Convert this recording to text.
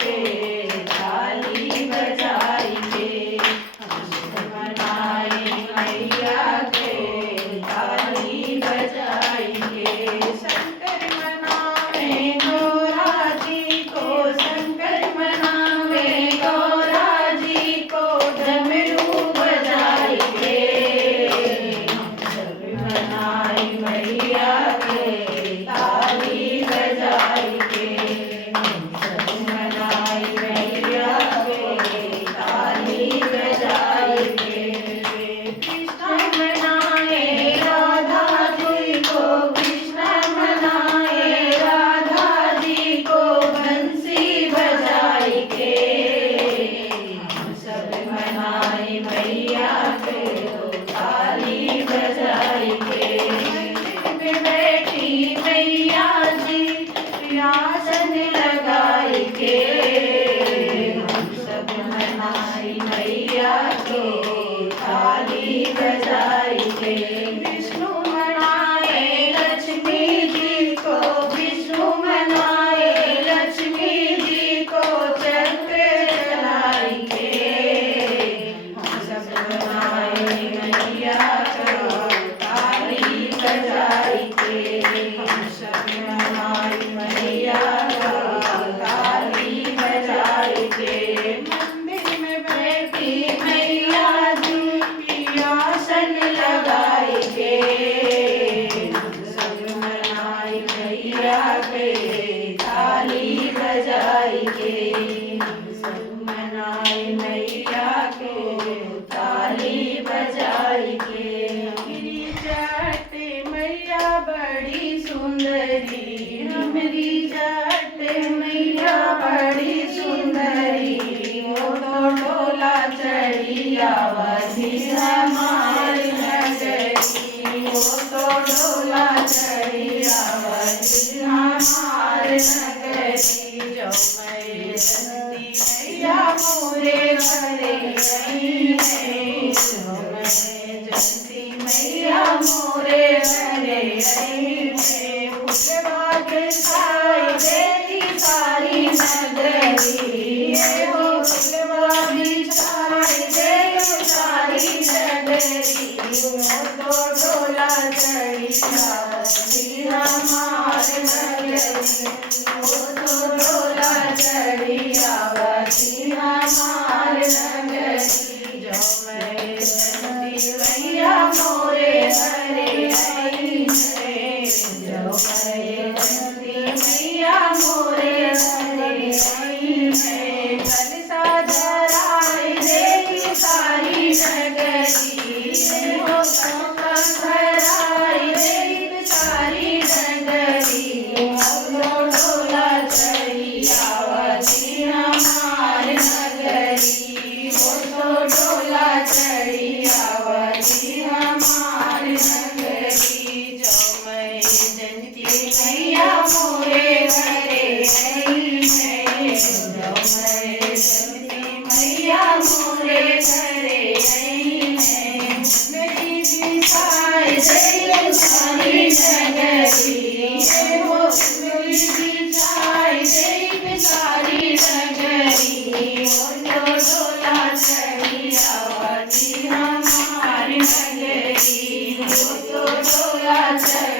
के ताली बजाई के मनाए मैया के ताली बजाई के शंकर मनावे गौरा जी को शंकर मनावे गौरा जी को डमरू बजाई के सब मनाए मैया के ताली बजाई के सब मनाए मैया के ताली बजाई के कृष्ण मनाए राधा जी को कृष्ण मनाए राधा जी को बंसी बजाई के सब मनाए मैया के ताली बजाई के मंदिर में बैठी मैया जी आसन लगाई के हम सब मनाई मैया के ताली बजाई के विष्णु मनाए लक्ष्मी जी को विष्णु मनाए लक्ष्मी जी को चक्र चलाई के हम सब मनाए मैया को ताली बजाई के हम सब मनाए मैया को ताली बजाई के मंदिर में बैठी मैया जी आसन लगाई के हम सब मनाए मैया के ताली बजाई के हम सब मनाए मैया के ताली बजाई के मेरी जाट मैया बड़ी सुंदरी मेरी जाट मैया बड़ी सुंदरी वो तो डोला चढ़ी आवाज़ी हमारी नगरी वो तो डोला चढ़ी आवाज़ी हमारी नगरी जो मैं जनती मैया मोरे घरे आई है जो मैं जनती मैया मोरे घरे आई है फुलवा बिछाई देती सारी नगरी हो फुलवा बिछाई देती सारी नगरी वो तो डोला चढ़ी आवाज़ी हमारे नगरी वो तो डोला चढ़ी आवाज़ी